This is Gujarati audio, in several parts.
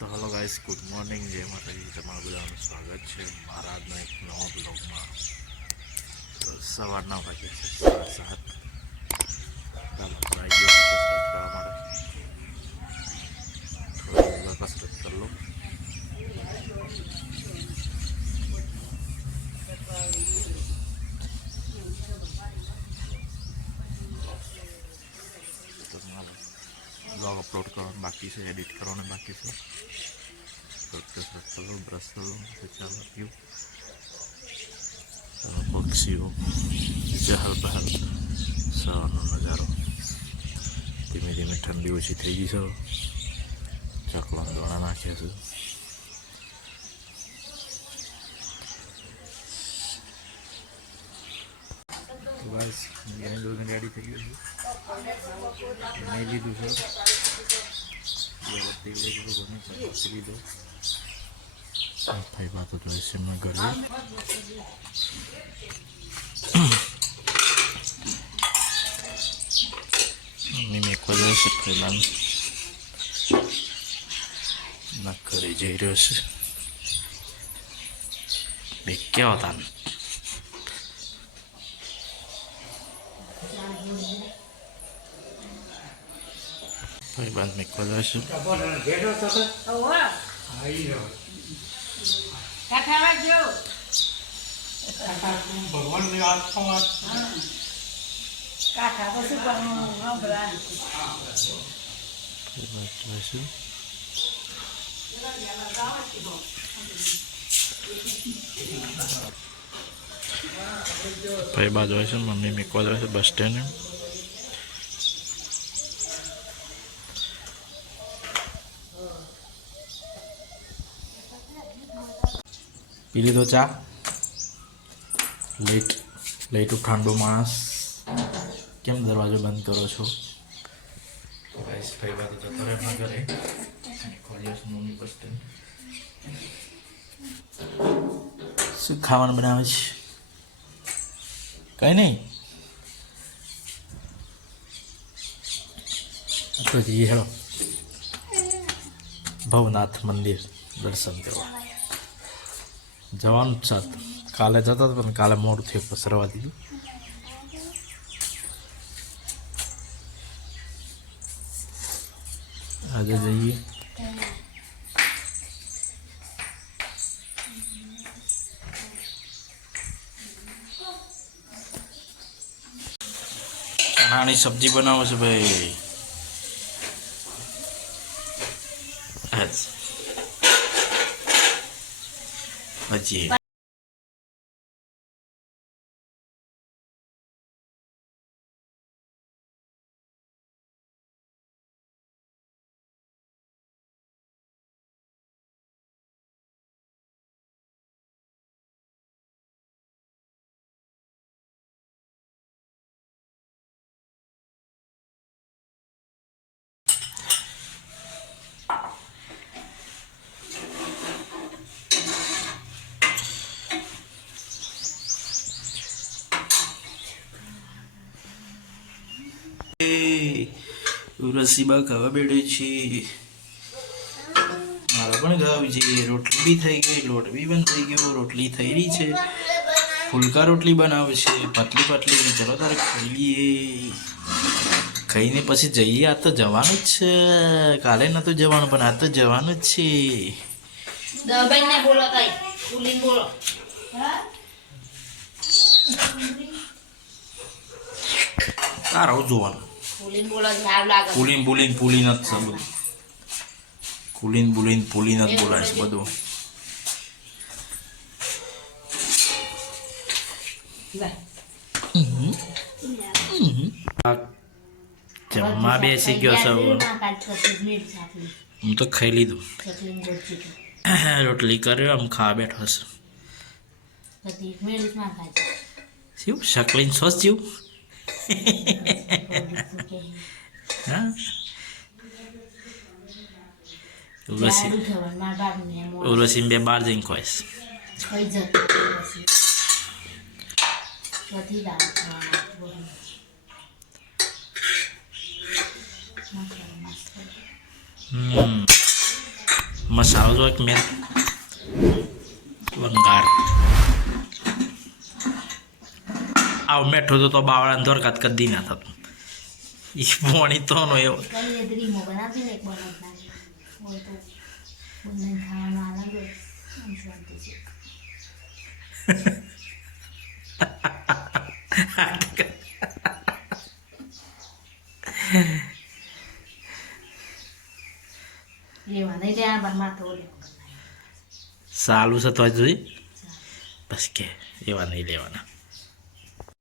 તો હલો ગાઈસ, ગુડ મોર્નિંગ, જય માતાજી. તમારું બધાનું સ્વાગત છે મારા આજના એક નવા બ્લોગમાં. સવારના વાગ્યા છે 7:30. ચાલો આપણે આવી ગયો કસરત કરવા માટે. થોડી કસરત કરી લો. બ્લોગ અપલોડ કરવાનું બાકી છે, એડિટ કરવાનું બાકી છે. કસરત કરો, બ્રશ કરો, ચાલો પીવું. પક્ષીઓ ચહલ પહલ, સવારનો નજારો. ધીમે ધીમે ઠંડી ઓછી થઈ ગઈ છે. ચકલા દોણા નાખ્યા છે. બસ દોને રેડી થઈ ગયું છે. મેં લીધું છે. લીધો ભાઈ વાતો તો છે એમના ઘરે. મમ્મી મેકવા જાય છે. પહેલાં ના ઘરે જઈ રહ્યો છે. બે ક્યાં હતા ભાઈ બાંધ મેકવા જાય છે. ભગવાનની આત્મા ભાઈ બાજુ હોય છે. મમ્મી મેકવા જાય છે બસ સ્ટેન્ડ. પી લીધો ચા? લેટ ઠંડુ માણસ, કેમ દરવાજો બંધ કરો છો? ભાઈ વાત જતો રહે એમના ઘરે. Mummy bus stand. શું ખાવાનું બનાવે છે? કઈ નહીં. તો જઈએ હેડો ભવનાથ મંદિર દર્શન કરવા. જવાનું જ છે. કાલે જતો હતો પણ કાલે મોડું થયું, પસરવા દીધું. આજે જઈએ. ચણાની સબ્જી બનાવો છે ભાઈ. હજી રસીબા ખાવા બેઠે છે. મારે પણ ખાવી છે. રોટલી બી થઈ ગઈ, લોટ બી બંધ થઈ ગયો. રોટલી થઈ રહી છે. ફુલકા રોટલી બનાવે છે, પતલી પતલી. ચલો તારે ખાઈ લઈએ. ખાઈને પછી જઈએ. આ તો જવાનું જ છે. કાલે નતું જવાનું પણ આ તો જવાનું જ છે. તારું જોવાનું. પુલીન નથી બધું. પુલીન નથી બોલાય છે બધું. જમવા બેસી ગયો છે. હું તો ખાઈ લીધું. રોટલી કર્યો, આમ ખાવા બેઠો છે. શું શકલીન સોસ જેવું? હા, ઉર્વશી બે બાર જઈને ખોઈશ. મસાલો જો એક મેન વંગાર આવ મેઠો તો બાવળા ધોરકાત કદી ના થતું ઈ પોણી તો નો એવો સાલું છે તો જોઈ બસ કે એવા નહીં લેવાના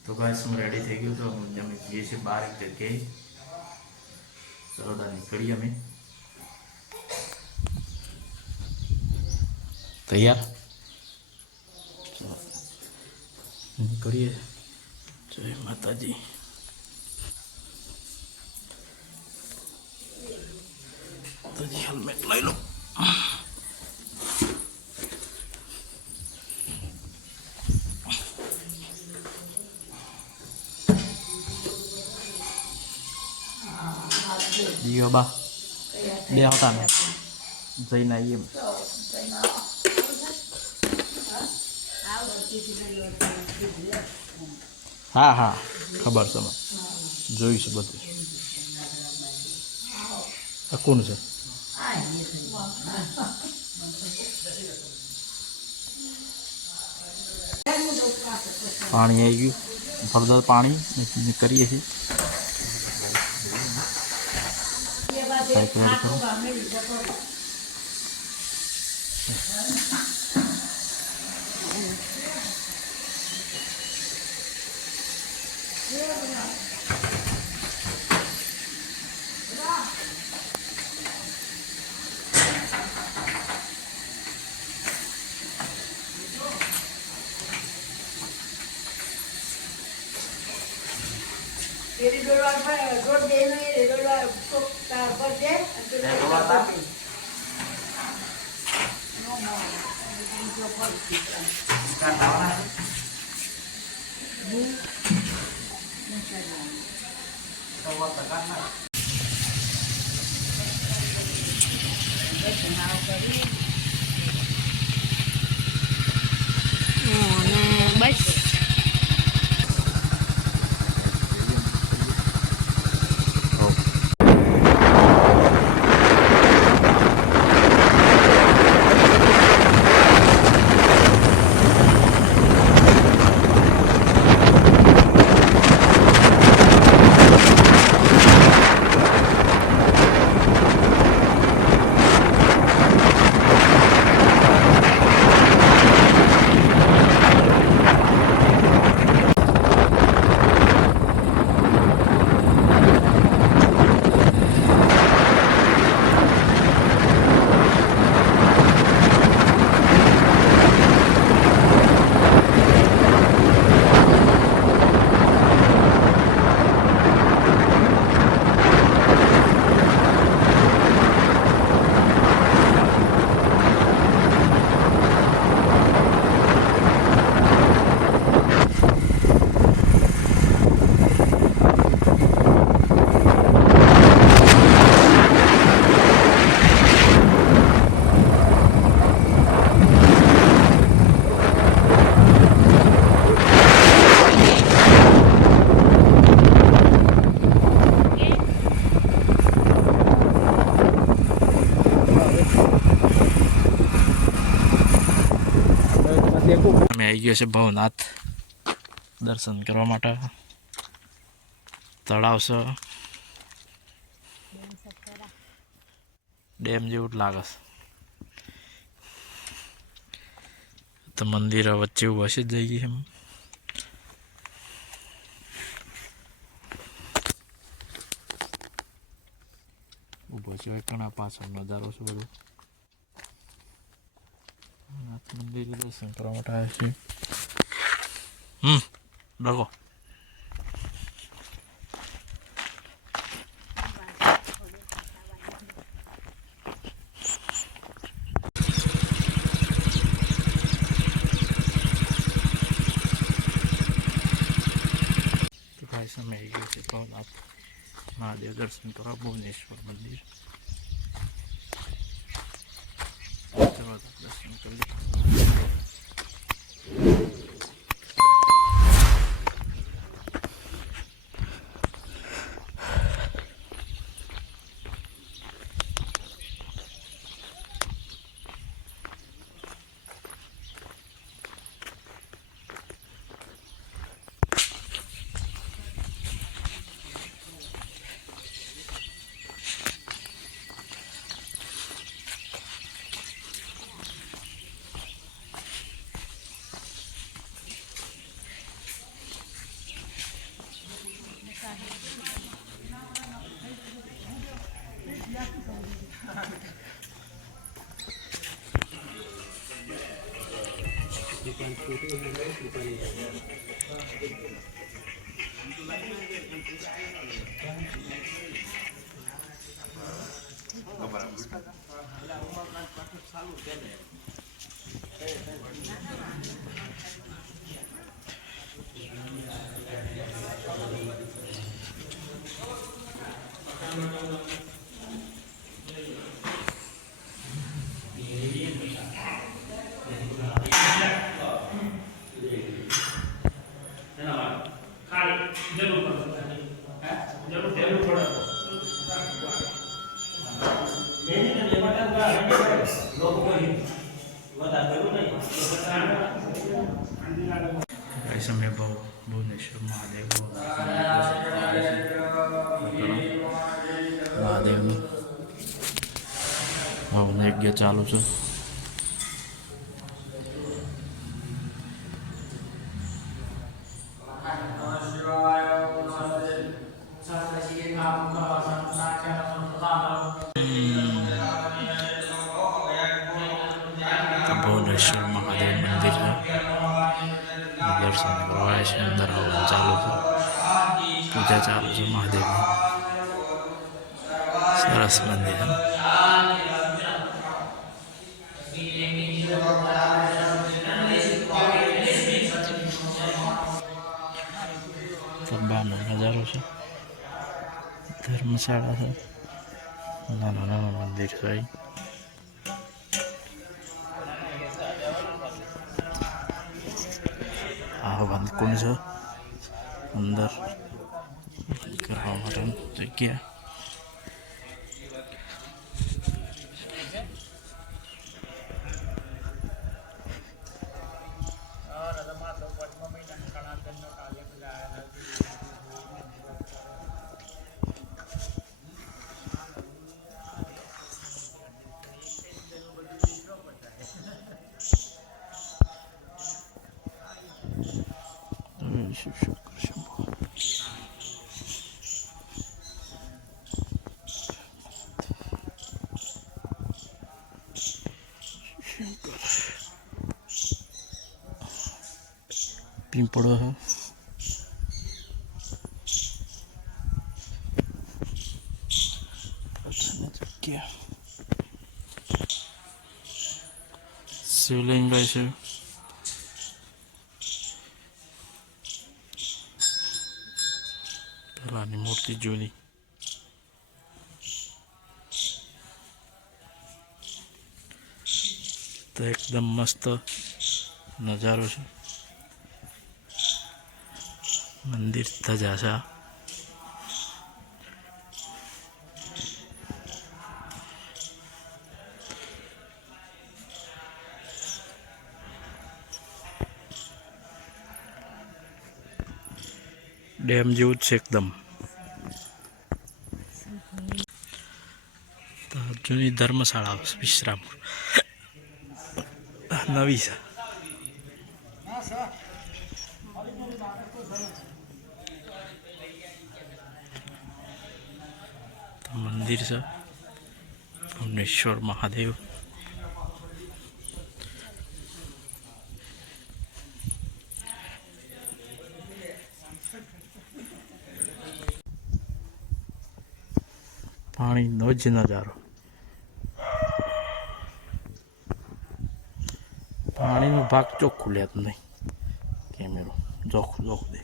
તો ગાઈસ હું રેડી થઈ ગયું તો હું જમી જઈએ છીએ બહાર એક જગ્યાએ સરોડા નીકળીએ અમે તૈયાર નીકળીએ જય માતાજી માતાજી હેલ્મેટ લઈ લો જીઓ બા બે હતા ને જઈને આવીએ હા હા ખબર છે મને જોયું છે બધું આ કોણ છે પાણી આવી ગયું ફરદર પાણી કરીએ છીએ બસ અમે આવી ગયો છે ભવનાથ દર્શન કરવા માટે તળાવ છે ડેમ જેવું જ લાગે છે તો મંદિર વચ્ચે એવું હશે જ જઈએ એમ ઊભો છે ઘણા પાછળ નજારો છે બધો નાથ મંદિર દર્શન કરવા માટે આવ્યા છીએ ડગો ભાઈ સામે આવી ગયો છે ભવનાથ મહાદેવ દર્શન કરવા ભુવનેશ્વર મંદિર समय भुवनेश्वर महादेव महादेव हवन यज्ञ चालू है। भुवनेश्वर महादेव मंदिर है, दर्शन करवाए છે। अंदर हवन चालू है, पूजा चालू है महादेव की। सरस मंदिर है। बार नजारो है, धर्मशाला है, नाना नाना मंदिर है। हवन कुंड है, अंदर करवा माटेनी जग्या। पीपड़ो है, शिवलिंग है, पहलानी मूर्ति जोली। तो एकदम मस्त नजारो है। मंदिर तजाशा डेम जेवू ज एकदम। तो जूनी धर्मशाला विश्राम नवी है। तो मंदिर है भुवनेश्वर महादेव। पानी नो ज नजारो, पानी नो भाग चोख्खो लेतो नहीं, कैमरो जोख जोख दे।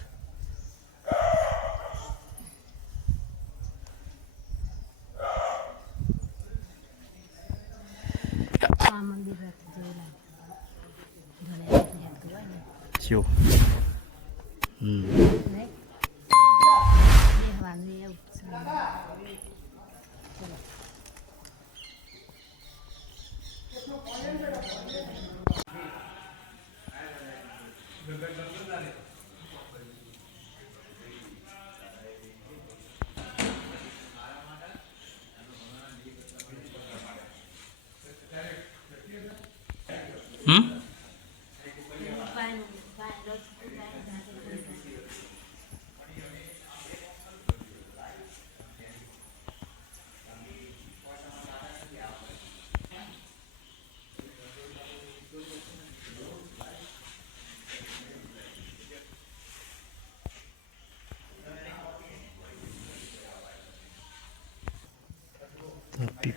शिव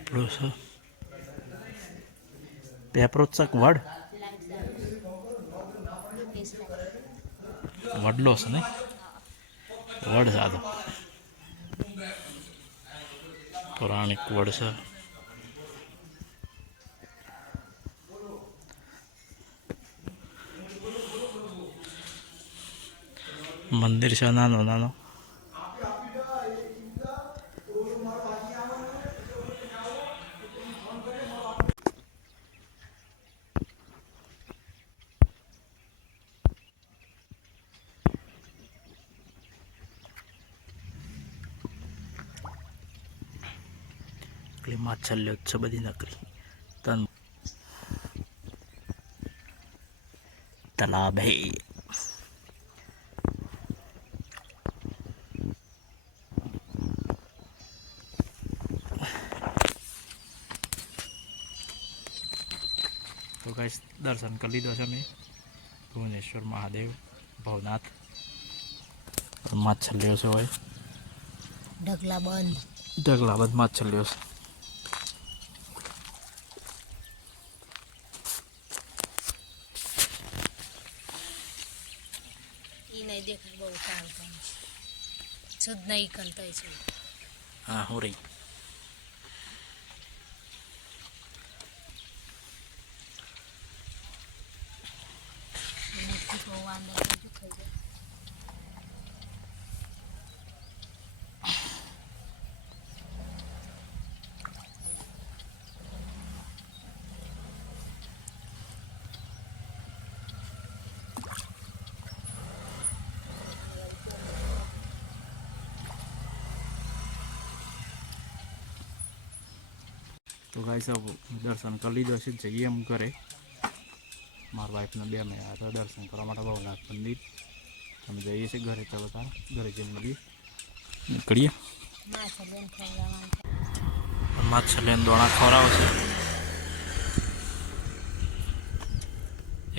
પેપરો છે પેપરો ચક વડ વડલો છે ને વડ સાદો પૌરાણિક વડ છે મંદિર છે નાનો નાનો માછલીઓ છે બધી નકરી તલાબ હે તો ગાઈસ દર્શન કરી લીધો છે મેં ભુવનેશ્વર મહાદેવ ભવનાથ માછલીઓ છે હોય ઢગલાબંધ માછલીઓ છે હા હું રહી તો ગાઈસ દર્શન કરી લીધો છે જઈએ એમ ઘરે મારા વાઈફને 2 મહિના હતા દર્શન કરવા માટે ભવનાથ મંદિર અમે જઈએ છીએ ઘરે ચાલો તાર ઘરે જઈને મળીએ નીકળીએ માછલીને દોણા ખવડાવે છે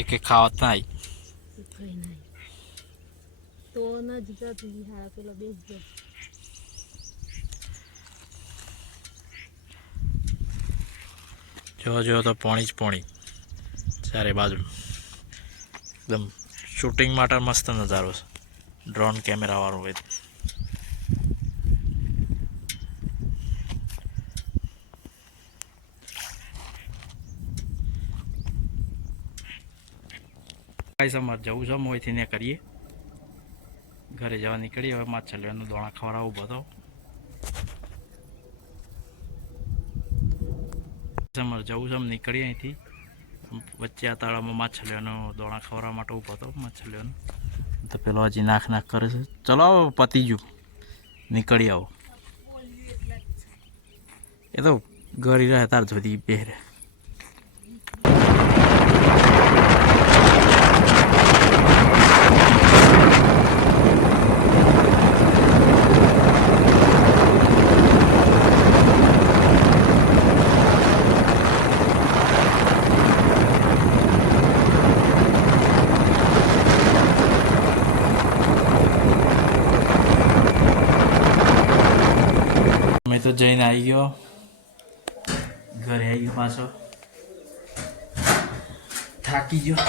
એક એક ખાવત ના તો નજીક પેલો બેસજો જો તો પોણી જ પોણી ચારે બાજુ એકદમ શૂટિંગ માટે મસ્ત નજારો છે ડ્રોન કેમેરા વાળો હોય કાંઈ સમાર જવું છે મોયથી ને કરીએ ઘરે જવા નીકળીએ હવે માછલીઓનું દોણા ખવડાવવું બધો સમર જવું છે નીકળીએ અહીંથી વચ્ચે આ તાળામાં માછલીઓનો દોણા ખવડાવવા માટે ઊભો હતો માછલીઓનો તો પેલો હજી નાખ કરે છે ચલો આવો પતી ગયું નીકળી આવો એ તો ગળી રહે તાર સુધી પહેરે મેં તો જઈને આવી ગયો ઘરે આવી ગયો પાછો થાકી ગયો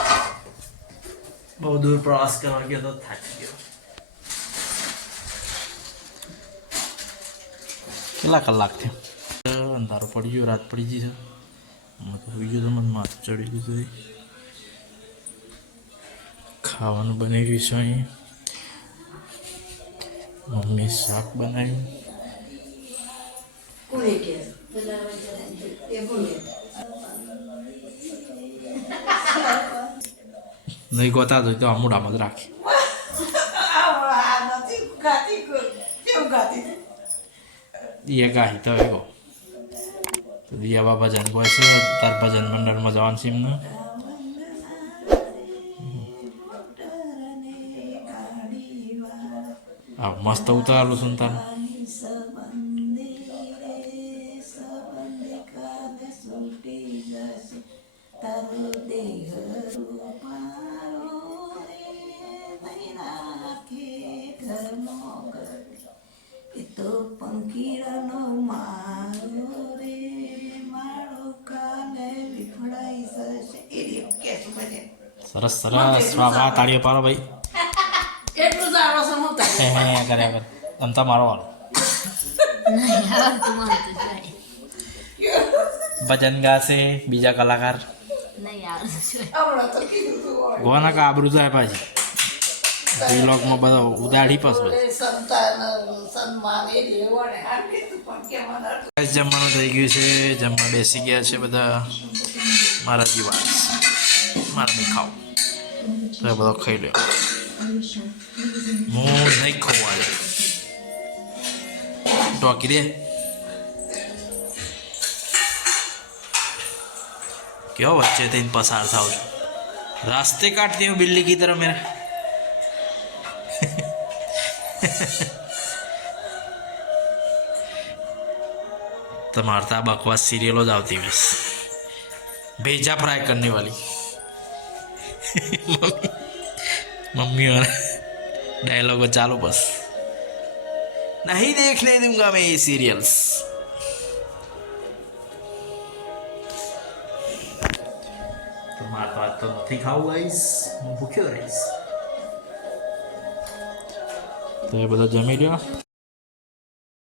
બહુ દૂર પ્રવાસ કરવા ગયો તો થાકી ગયો કેટલા કલાક થયો અંધારું પડી ગયું રાત પડી ગઈ છે હું તો સુઈ ગયો તો મને માથું ચડી ગયું હતું ખાવાનું બની રહ્યું છે અહીં મમ્મી શાક બનાવ્યું નહીં ગોતા તો મોઢામાં જ રાખી દિયા ગાહી તો એવો તો દિયા બા ભજન કહે છે તાર ભજન મંડળમાં જવાનું છે એમને હા મસ્ત ઉતારેલું છે ને તારું તો પંખીડાનો મારો રે સરસ સરસ વાહ વાહ તાળીઓ પાડો ભાઈ એટલું જ આવડે છે હું તારે. હે કર્યા કર આમ તો મારો વાળો નહીં આવડતું મને તો જોઈએ. ભજન ગાશે બીજા કલાકાર નહીં આવડતું જોઈએ. આવડે તો કીધું તું હોય. ગોવાના કા આબરૂ જાય પાછી વ્લોગમાં બધા ઉદાડી પાછું એ સંતાન સન્માન એ લેવો ને આ કીધું પણ કે મને Guys, જમવાનું થઈ ગયું છે જમવા બેસી ગયા છે બધા મારા જીવાસ મારા નહીં ખાવ તો એ બધો ખાઈ લ્યો હું નહીં ખાઉં આજે ટોકી દે क्यों बच्चे थे इन पसार था उस रास्ते काटती हूँ बिल्ली की तरह मेरा तुम्हारा तो बकवास सीरियलों जाती बस भेजा फ्राई करने वाली मम्मी और डायलॉग चालू बस नहीं देखने दूंगा मैं ये सीरियल्स મારા તો નથી ખાવું ગાઈસ હું ભૂખ્યો રહીશ તો એ બધો જમી લ્યો